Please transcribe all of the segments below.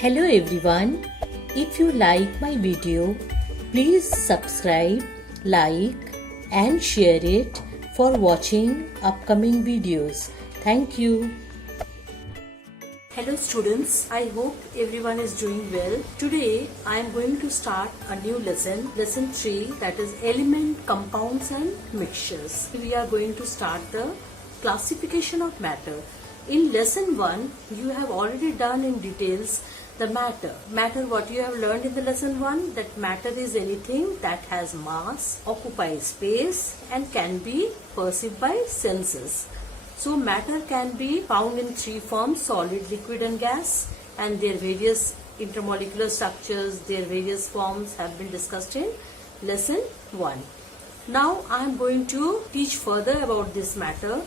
Hello everyone. If you like my video, please subscribe, like and share it for watching upcoming videos. Thank you. Hello students, I hope everyone is doing well. Today I am going to start a new lesson 3, that is element, compounds and mixtures. We are going to start the classification of matter. In lesson 1, you have already done in details the matter. Matter, what you have learned in the lesson 1, that matter is anything that has mass, occupies space and can be perceived by senses. So matter can be found in 3 forms: solid, liquid and gas, and their various intermolecular structures, their various forms have been discussed in lesson 1. Now I am going to teach further about this matter.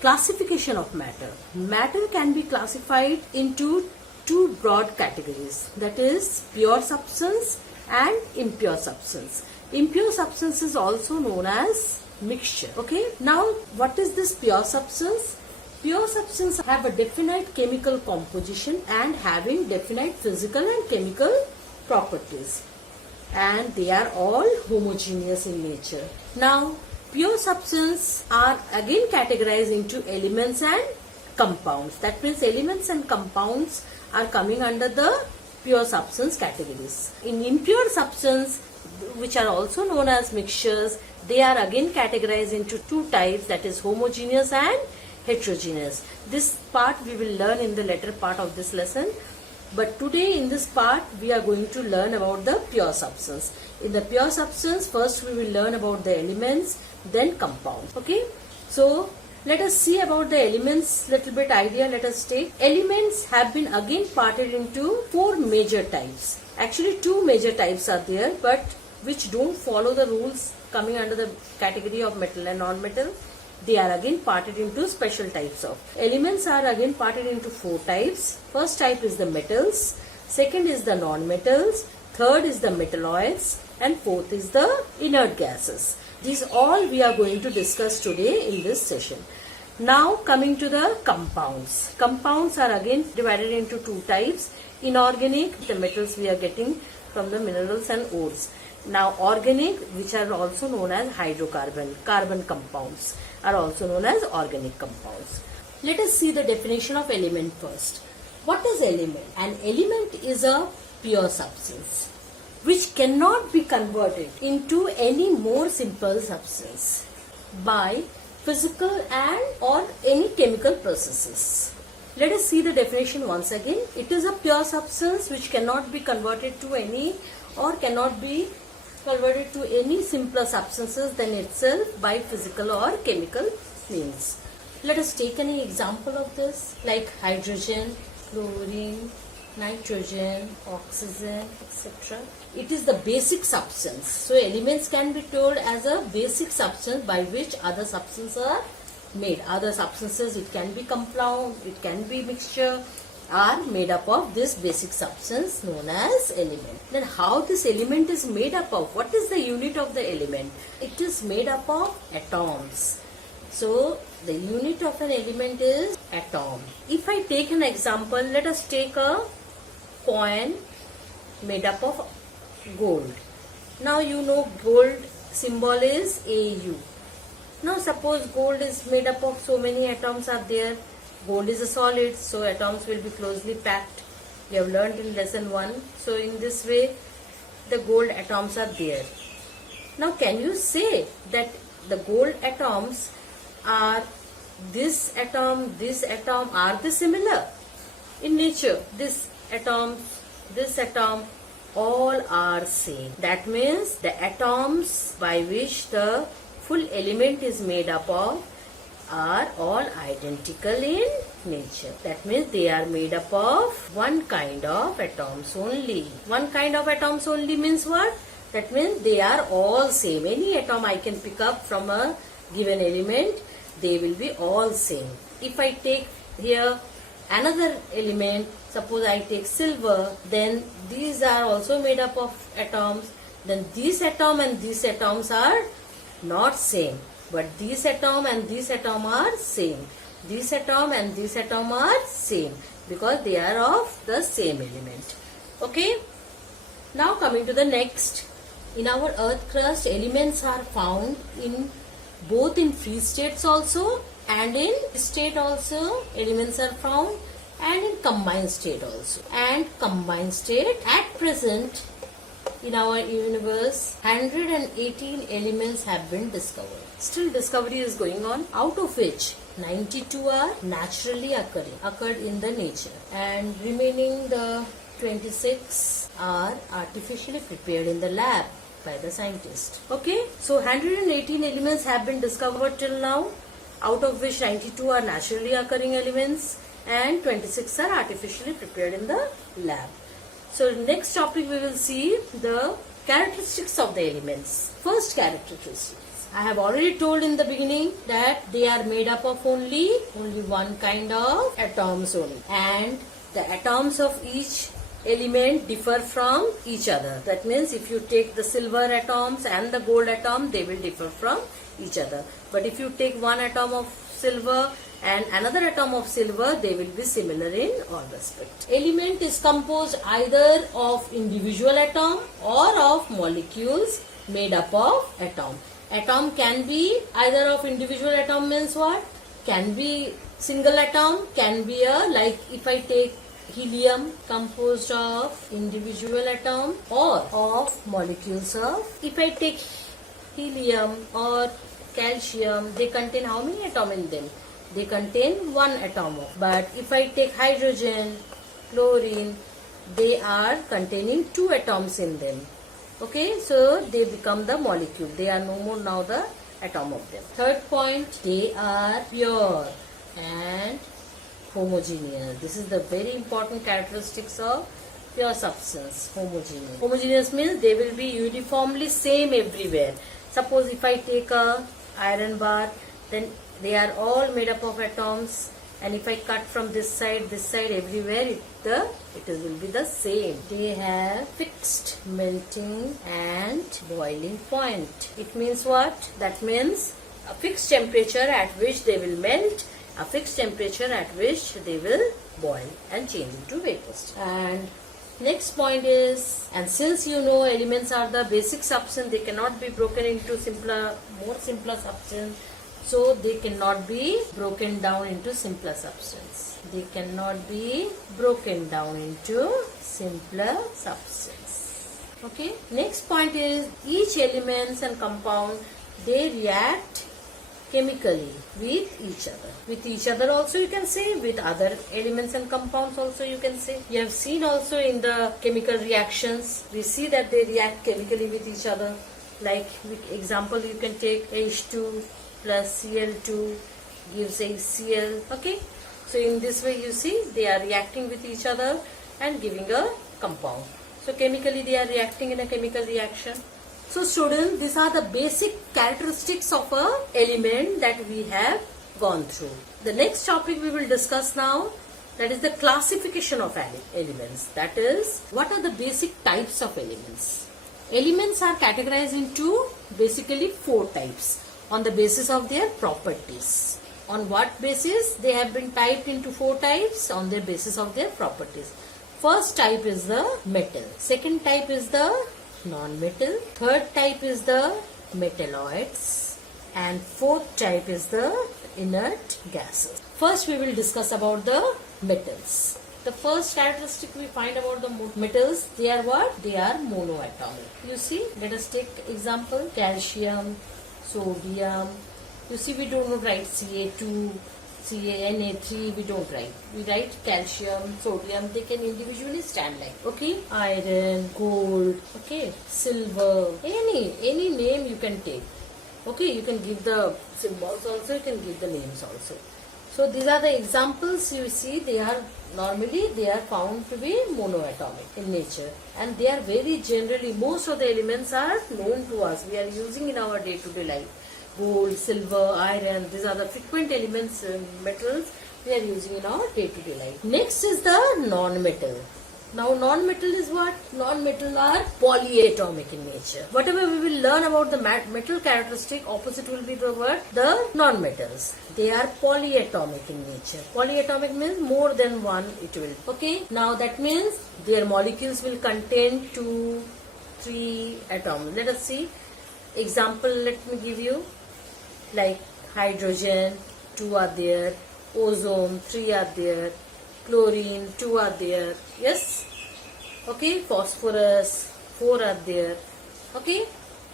Classification of matter. Matter can be classified into 2 broad categories, that is pure substance and impure substance. Impure substance is also known as mixture. Okay, now what is this pure substance? Pure substance have a definite chemical composition and having definite physical and chemical properties, and they are all homogeneous in nature. Now pure substance are again categorized into elements and compounds. That means elements and compounds are coming under the pure substance categories. In impure substance, which are also known as mixtures, they are again categorized into 2 types, that is homogeneous and heterogeneous. This part we will learn in the later part of this lesson, but today in this part we are going to learn about the pure substance. In the pure substance, first we will learn about the elements, then compounds. Okay, so let us see about the elements, little bit idea let us take. Elements have been again parted into 4 major types. Actually 2 major types are there, but which don't follow the rules coming under the category of metal and non-metal. They are again parted into special types of. Elements are again parted into 4 types. First type is the metals, second is the non-metals, third is the metalloids, and fourth is the inert gases. These all we are going to discuss today in this session. Now coming to the compounds. Compounds are again divided into 2 types. Inorganic, the metals we are getting from the minerals and ores. Now organic, which are also known as hydrocarbon, carbon compounds are also known as organic compounds. Let us see the definition of element first. What is element? An element is a pure substance which cannot be converted into any more simple substance by physical and or any chemical processes. Let us see the definition once again. It is a pure substance which cannot be converted to any or cannot be converted to any simpler substances than itself by physical or chemical means. Let us take an example of this, like hydrogen, chlorine, nitrogen, oxygen, etc. It is the basic substance. So elements can be told as a basic substance by which other substances are made. Other substances, it can be compound, it can be mixture, are made up of this basic substance known as element. Then how this element is made up of? What is the unit of the element? It is made up of atoms. So the unit of an element is atom. If I take an example, let us take a coin made up of gold. Now you know gold symbol is AU. Now suppose gold is made up of so many atoms are there. Gold is a solid, so atoms will be closely packed. You have learned in lesson 1. So in this way the gold atoms are there. Now can you say that the gold atoms are this atom, are they similar in nature? This atom, all are same. That means the atoms by which the full element is made up of are all identical in nature. That means they are made up of one kind of atoms only. One kind of atoms only means what? That means they are all same. Any atom I can pick up from a given element, they will be all same. If I take here another element, suppose I take silver, then these are also made up of atoms. Then this atom and these atoms are not same. But this atom and this atom are same. This atom and this atom are same. because they are of the same element. Okay. Now coming to the next. In our earth crust, elements are found in both in free states also and in state also. Elements are found and in combined state also. And combined state, at present in our universe 118 elements have been discovered. Still discovery is going on, out of which 92 are naturally occurred in the nature, and remaining the 26 are artificially prepared in the lab by the scientist. Okay, so 118 elements have been discovered till now, out of which 92 are naturally occurring elements and 26 are artificially prepared in the lab. So next topic we will see the characteristics of the elements. First characteristics. I have already told in the beginning that they are made up of only one kind of atoms only, and the atoms of each element differ from each other. That means if you take the silver atoms and the gold atom, they will differ from each other. But if you take one atom of silver and another atom of silver, they will be similar in all respects. Element is composed either of individual atom or of molecules made up of atom. Atom can be either of individual atom, means what? Can be single atom, can be like if I take helium, composed of individual atom or of molecules of, if I take helium or calcium, they contain how many atoms in them? They contain one atom. But if I take hydrogen, chlorine, they are containing two atoms in them. Okay, so they become the molecule. They are no more now the atom of them. Third point, they are pure and homogeneous. This is the very important characteristics of pure substance, homogeneous. Homogeneous means they will be uniformly same everywhere. Suppose if I take a iron bar, then they are all made up of atoms, and if I cut from this side everywhere, it will be the same. They have fixed melting and boiling point. It means what? That means a fixed temperature at which they will melt, a fixed temperature at which they will boil and change into vapors. And next point is, and since you know elements are the basic substance, they cannot be broken into more simpler substance. So they cannot be broken down into simpler substance. They cannot be broken down into simpler substance. Okay. Next point is, each elements and compound, they react chemically with each other. With each other also you can say, with other elements and compounds also you can say. You have seen also in the chemical reactions, we see that they react chemically with each other. Like example, you can take H2 plus Cl2 gives HCl. Okay, so in this way you see they are reacting with each other and giving a compound. So chemically they are reacting in a chemical reaction. So students, these are the basic characteristics of a element that we have gone through. The next topic we will discuss now, that is the classification of elements. That is, what are the basic types of elements? Elements are categorized into basically 4 types on the basis of their properties. On what basis? They have been typed into 4 types on the basis of their properties. First type is the metal. Second type is the non-metal. Third type is the metalloids. And fourth type is the inert gases. First we will discuss about the metals. The first characteristic we find about the metals, they are what? They are monoatomic. You see, let us take example, calcium, sodium. You see, we do not write Ca2, Na3, we don't write. We write calcium, sodium, they can individually stand like. Okay, iron, gold, okay, silver, any name you can take. Okay, you can give the symbols also, you can give the names also. So these are the examples you see. They are normally found to be monoatomic in nature, and they are very generally, most of the elements are known to us. We are using in our day-to-day life. Gold, silver, iron, these are the frequent elements, metals we are using in our day-to-day life. Next is the non-metal. Now non-metal is what? Non-metal are polyatomic in nature. Whatever we will learn about the metal characteristic, opposite will be the word, the non-metals. They are polyatomic in nature. Polyatomic means more than one it will. Okay. Now that means their molecules will contain 2, 3 atoms. Let us see. Example let me give you. Like hydrogen, 2 are there. Ozone, 3 are there. Chlorine, 2 are there. Yes. Okay. Phosphorus, 4 are there. Okay.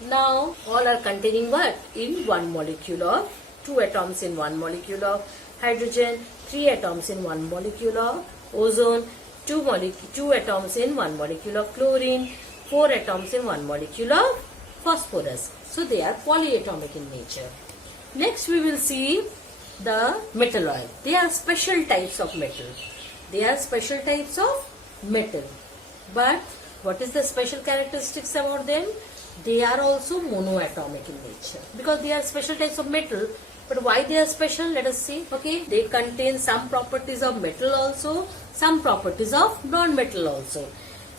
Now all are containing what? In one molecule of 2 atoms in one molecule of hydrogen, 3 atoms in one molecule of ozone, 2 atoms in one molecule of chlorine, 4 atoms in one molecule of phosphorus. So they are polyatomic in nature. Next we will see the metalloid. They are special types of metal. They are special types of metal. But what is the special characteristics about them? They are also monoatomic in nature. Because they are special types of metal. But why they are special? Let us see. Okay, they contain some properties of metal also, some properties of non-metal also.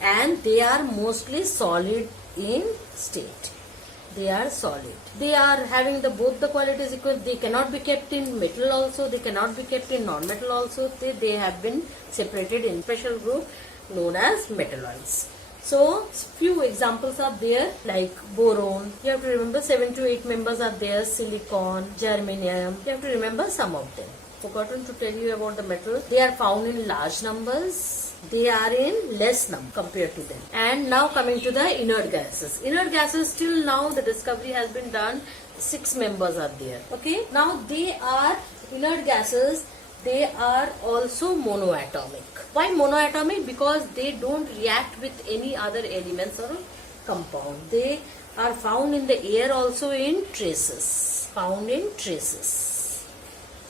And they are mostly solid in state. They are solid. They are having both the qualities equal. They cannot be kept in metal also. They cannot be kept in non-metal also. They have been separated in special group known as metalloids. So few examples are there like boron. You have to remember 7 to 8 members are there. Silicon, germanium. You have to remember some of them. Forgotten to tell you about the metal. They are found in large numbers. They are in less number compared to them. And now coming to the inert gases. Inert gases, till now the discovery has been done. 6 members are there. Okay. Now they are inert gases. They are also monoatomic. Why monoatomic? Because they don't react with any other elements or compound. They are found in the air also in traces. Found in traces.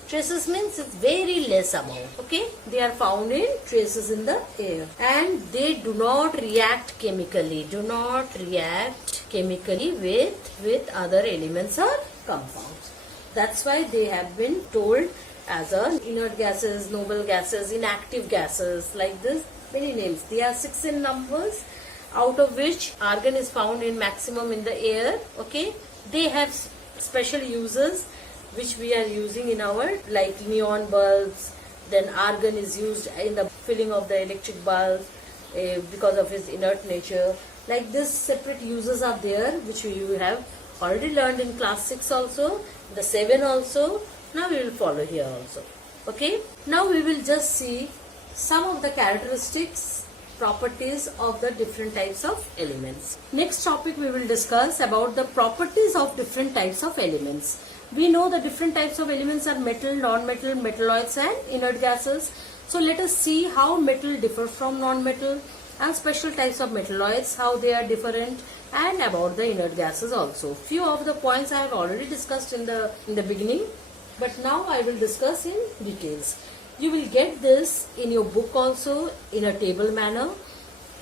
Traces means it's very less amount. Okay, they are found in traces in the air, and they do not react chemically. Do not react chemically with other elements or compounds. That's why they have been told as inert gases, noble gases, inactive gases, like this. Many names. They are 6 in numbers, out of which argon is found in maximum in the air. Okay, they have special uses which we are using in our, like neon bulbs. Then argon is used in the filling of the electric bulb because of its inert nature. Like this, separate uses are there which you have already learned in class 6 also, the 7 also. Now we will follow here also. Okay. Now we will just see some of the characteristics, properties of the different types of elements. Next topic we will discuss about the properties of different types of elements. We know the different types of elements are metal, non-metal, metalloids and inert gases. So let us see how metal differs from non-metal, and special types of metalloids, how they are different, and about the inert gases also. Few of the points I have already discussed in the beginning, but now I will discuss in details. You will get this in your book also in a table manner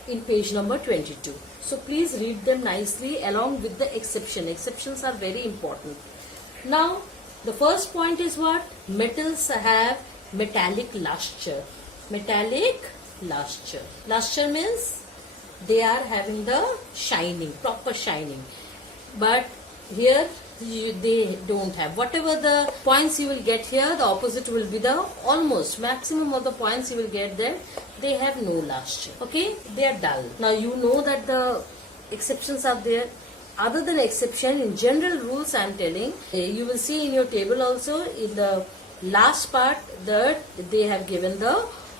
in page number 22. So please read them nicely along with the exception. Exceptions are very important. Now the first point is what? Metals have metallic luster. Metallic luster. Luster means they are having the shining, proper shining. But here they don't have. Whatever the points you will get here, the opposite will be the almost maximum of the points you will get there. They have no luster. Okay, they are dull. Now you know that the exceptions are there. Other than exception, in general rules I am telling, you will see in your table also in the last part that they have given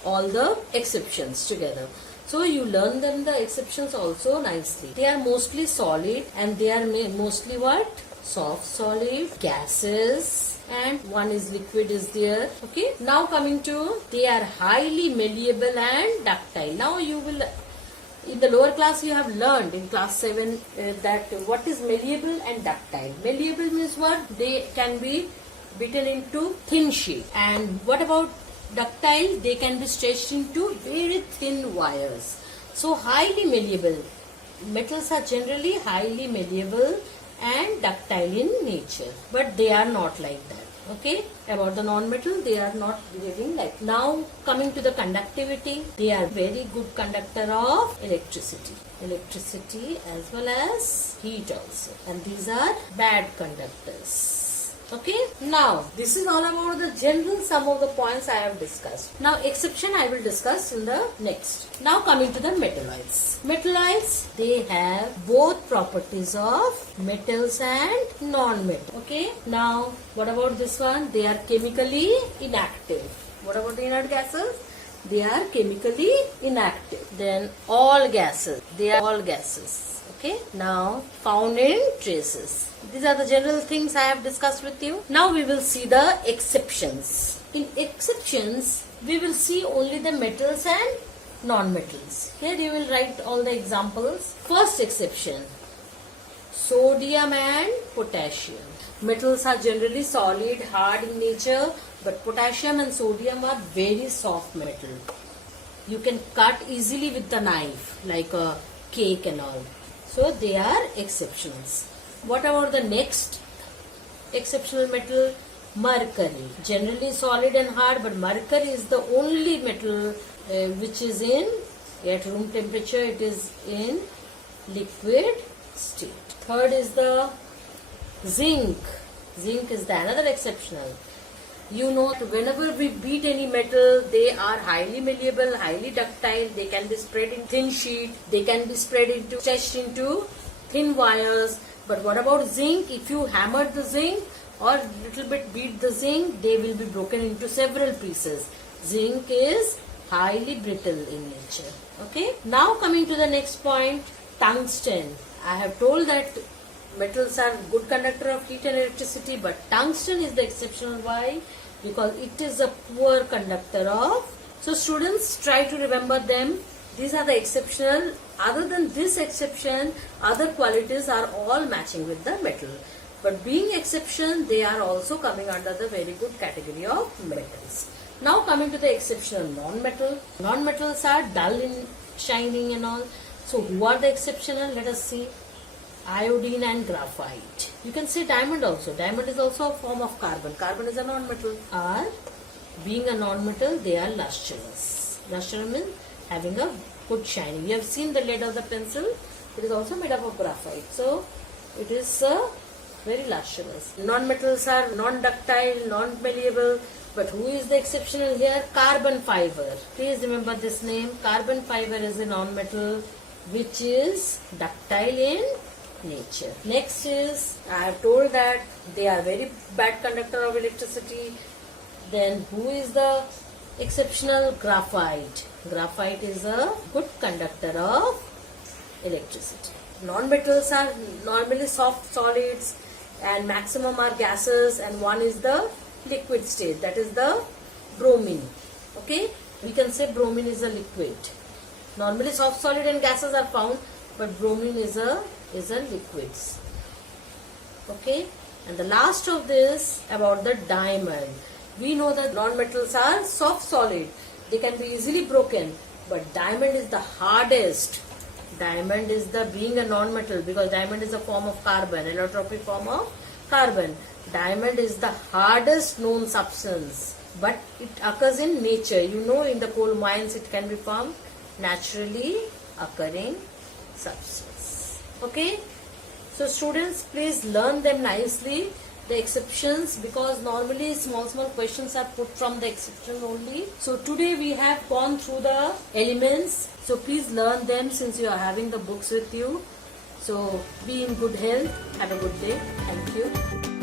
all the exceptions together. So you learn them the exceptions also nicely. They are mostly solid, and they are mostly what? Soft solid, gases, and one is liquid is there. Okay. Now coming to, they are highly malleable and ductile. Now you will, in the lower class you have learned in class 7 that what is malleable and ductile. Malleable means what? They can be beaten into thin sheet. And what about ductile? They can be stretched into very thin wires. So highly malleable. Metals are generally highly malleable and ductile in nature, but they are not like that. Okay, about the non-metal, they are not behaving like. Now coming to the conductivity, they are very good conductor of electricity as well as heat also, and these are bad conductors. Okay, now this is all about the general some of the points I have discussed. Now exception I will discuss in the next. Now coming to the metalloids. Metalloids, they have both properties of metals and non-metal. Okay, now what about this one? They are chemically inactive. What about the inert gases? They are chemically inactive. Then all gases, they are all gases. Okay, now found in traces. These are the general things I have discussed with you. Now we will see the exceptions. In exceptions, we will see only the metals and non-metals. Here you will write all the examples. First exception, sodium and potassium. Metals are generally solid, hard in nature, but potassium and sodium are very soft metal. You can cut easily with the knife, like a cake and all. So they are exceptions. What about the next exceptional metal? Mercury. Generally solid and hard, but mercury is the only metal which is at room temperature. It is in liquid state. Third is the zinc. Zinc is the another exceptional. You know, whenever we beat any metal, they are highly malleable, highly ductile. They can be spread in thin sheet. They can be stretched into thin wires. But what about zinc? If you hammer the zinc or little bit beat the zinc, they will be broken into several pieces. Zinc is highly brittle in nature. Okay. Now coming to the next point, tungsten. I have told that metals are good conductor of heat and electricity, but tungsten is the exceptional. Why? Because it is a poor conductor of. So students, try to remember them. These are the exceptional. Other than this exception, other qualities are all matching with the metal. But being exception, they are also coming under the very good category of metals. Now coming to the exceptional non-metal. Non-metals are dull in shining and all. So who are the exceptional? Let us see. Iodine and graphite. You can say diamond also. Diamond is also a form of carbon. Carbon is a non-metal. Being a non-metal, they are lustrous. Lustrous means having a good shining. You have seen the lead of the pencil. It is also made up of graphite. So it is very lustrous. Non-metals are non-ductile, non-malleable. But who is the exceptional here? Carbon fiber. Please remember this name. Carbon fiber is a non-metal which is ductile in nature. Next is, I have told that they are very bad conductor of electricity. Then who is the exceptional? Graphite. Graphite is a good conductor of electricity. Non-metals are normally soft solids and maximum are gases, and one is the liquid state, that is the bromine. Okay, we can say bromine is a liquid. Normally soft solid and gases are found, but bromine is a liquids. Okay, and the last of this about the diamond. We know that non-metals are soft solid. They can be easily broken, but diamond is the hardest. Diamond is the being a non-metal, because diamond is a form of carbon, allotropic form of carbon. Diamond is the hardest known substance, but it occurs in nature. You know, in the coal mines it can be found, naturally occurring substance. Okay, so students, please learn them nicely, the exceptions, because normally small questions are put from the exception only. So today we have gone through the elements, so please learn them since you are having the books with you. So be in good health. Have a good day. Thank you.